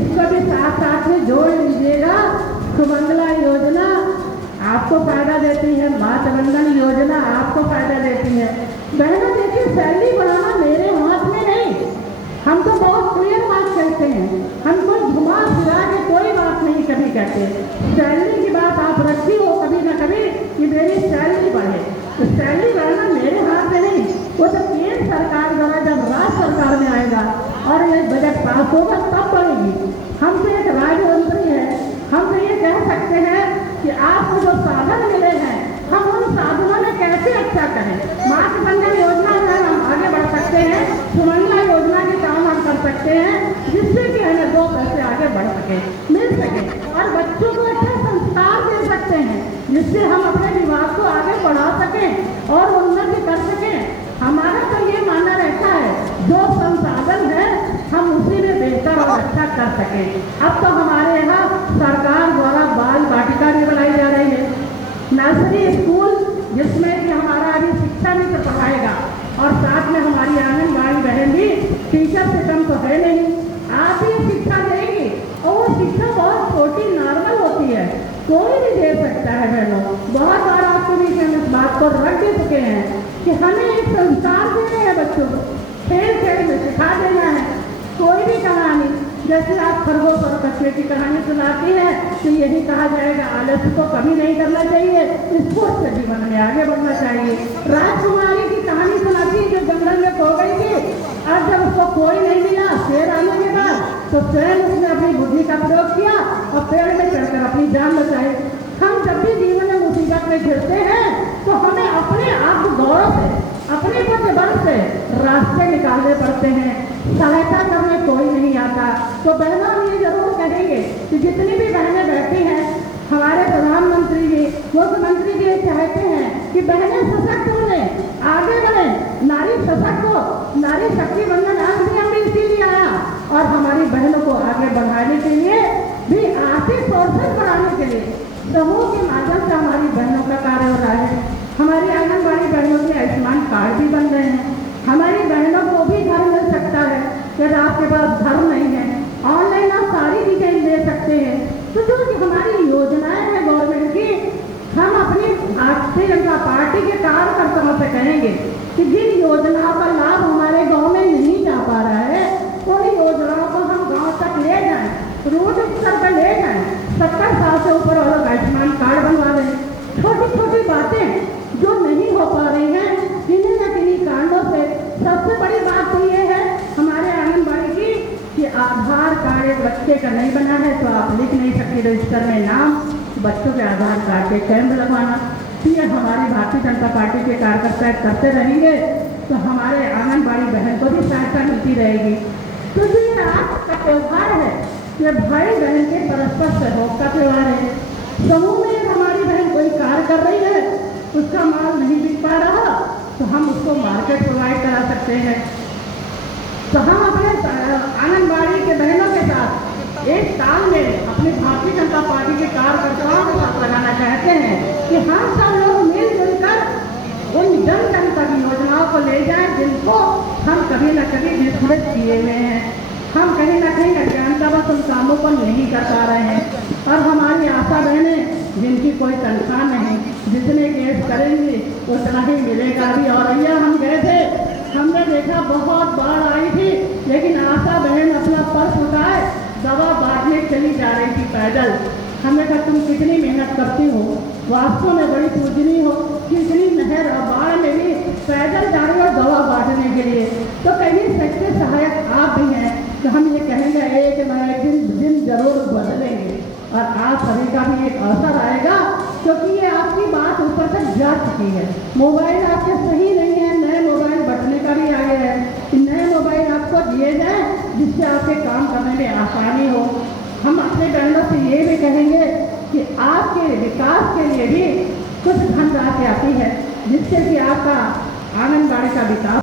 इसको भी साथ साथ में जोड़ लीजिएगा। सुमंगला योजना आपको फायदा देती है, मातृवंदन योजना आपको फायदा देती है। बहनों देखिए, सैलरी बढ़ाना मेरे हाथ में नहीं, हम तो बहुत क्लियर बात कहते हैं, हम कोई घुमा फिरा के कोई बात नहीं कभी कहते। सैलरी की बात आप रखी हो कभी ना कभी कि मेरी सैलरी बढ़े, तो सैलरी बढ़ाना मेरे हाथ में नहीं, वो तो केंद्र सरकार द्वारा जब राज्य सरकार में आएगा और ये बजट पास होगा तब बढ़ेगी। हम तो एक राज्य मंत्री है, हम तो ये कह सकते हैं कि आपको जो साधन मिले हैं हम उन साधनों में कैसे अच्छा करें। मातृवंदन योजना में हम आगे बढ़ सकते हैं, सुमंगला योजना के काम हम कर सकते हैं, जिससे कि हमें 2 पैसे आगे बढ़ सके, मिल सके, और बच्चों को अच्छे संस्कार दे सकते हैं, जिससे हम अपने विभाग को आगे बढ़ा सकें और उन्नति कर सकें। हमारा तो ये मानना रहता है जो संसाधन है हम उसी में बेहतर और अच्छा कर सकें। अब तो हमारे यहाँ सरकार द्वारा बाल वाटिका भी बनाई जा रही है, नर्सरी स्कूल जिसमें कि हमारा अभी शिक्षा मित्र पढ़ाएगा, और साथ में हमारी आंगनबाड़ी बहन भी टीचर से कम तो है नहीं, आप ही शिक्षा देंगी, और वो शिक्षा बहुत छोटी नॉर्मल होती है, कोई भी दे सकता है। बहनों, बहुत बार आपके बीच में इस बात को रख दे चुके हैं कि हमें एक संस्कार देने हैं बच्चों को, खेल खेल में सिखा देना है। कोई भी कहानी, जैसे आप खरगोश और कछुए की कहानी सुनाती है तो यही कहा जाएगा आलस्य को कभी नहीं करना चाहिए, स्पोर्ट्स से जीवन में आगे बढ़ना चाहिए। राजकुमारी की कहानी सुनाती है जो जंगल में खो गई थी, और जब उसको कोई नहीं मिला शेर आने के बाद, तो स्वयं उसने अपनी बुद्धि का प्रयोग किया और पेड़ में चढ़कर अपनी जान बचाई। हम जब भी जीवन में मुसीबत में घिरते हैं तो हमें अपने आप गौरव से, अपने बल से रास्ते निकालने पड़ते हैं, सहायता करने कोई नहीं आता। तो बहनों, हम ये जरूर कहेंगे कि जितनी भी बहनें बैठी हैं, हमारे प्रधानमंत्री जी, मुख्यमंत्री जी चाहते हैं कि बहनें सशक्त बने, आगे बढ़े, नारी सशक्त हो। नारी शक्ति बंधन अधिनियम भी इसीलिए आया, और हमारी बहनों को आगे बढ़ाने के लिए भी, आर्थिक सोर्सेस बढ़ाने के लिए समूह के माध्यम से हमारी बहनों का कार्य हो रहा है। हमारी आंगनबाड़ी बहनों के आयुष्मान कार्ड भी बन रहे हैं, हमारी बहनों को भी घर मिल सकता है। यदि आपके पास घर नहीं है, ऑनलाइन आप सारी डिटेल दे सकते हैं। तो जो हमारी योजनाएं हैं गवर्नमेंट की, हम अपनी भारतीय जनता पार्टी के कार्यकर्ताओं से कहेंगे कि जिन योजनाओं का लाभ हमारे गाँव में नहीं जा पा रहा है, उन योजनाओं को हम गाँव तक ले जाएं, रोड स्तर पर ले जाएं। 70 साल से ऊपर वालों का आयुष्मान कार्ड बनवा दें। छोटी छोटी बातें जो नहीं हो पा रही हैं, किन्हीं न किन्हीं कारणों से। सबसे बड़ी बात तो ये है हमारे आंगनबाड़ी की कि आधार कार्ड एक बच्चे का नहीं बना है तो आप लिख नहीं सकते रजिस्टर में नाम, बच्चों के आधार कार्ड के कैंप लगवाना। तो ये हमारी भारतीय जनता पार्टी के कार्यकर्ता करते रहेंगे तो हमारे आंगनबाड़ी बहन को भी सहायता मिलती रहेगी। तो जो ये आज का त्यौहार है, ये भाई बहन के परस्पर सहयोग का त्यौहार है। समूह में हमारी बहन कोई कार्य कर रही है, उसका माल नहीं बिक पा रहा, तो हम उसको मार्केट प्रोवाइड करा सकते हैं। तो हम अपने आंगनबाड़ी के बहनों के साथ एक ताल में अपनी भारतीय जनता पार्टी के कार्यकर्ताओं के साथ लगाना चाहते हैं कि हम सब लोग मिलजुल कर उन जन जन तक योजनाओं को ले जाएं जिनको हम कभी न कभी विस्मृत किए हुए हैं। हम कहीं ना कहीं अज्ञानतावश उन कामों को नहीं कर पा रहे हैं, और हमारी आशा बहनें जिनकी कोई तनख्वाह नहीं, जितने केस करेंगे उतना ही मिलेगा भी। और यह हम गए थे, हमने देखा बहुत बाढ़ आई थी, लेकिन आशा बहन अपना पर्स उठाए दवा बांटने चली जा रही थी पैदल। हमने कहा तुम कितनी मेहनत करती हो, वास्तव में बड़ी पूजनीय हो कि इतनी नहर और बाढ़ में भी पैदल जा रही हो दवा बांटने के लिए। तो कहीं सच्चे सहायक आप भी हैं, तो हम ये कहेंगे एक न एक दिन जरूर बदलेंगे और आप सभी का भी एक अवसर आएगा, क्योंकि ये आपकी बात ऊपर तक जा चुकी है। मोबाइल आपके सही नहीं है, नए मोबाइल बटने का भी आ गया है कि नए मोबाइल आपको दिए जाए जिससे आपके काम करने में आसानी हो। हम अपने बहनों से ये भी कहेंगे कि आपके विकास के लिए भी कुछ धनराशि आती है जिससे कि आपका आंगनबाड़ी का विकास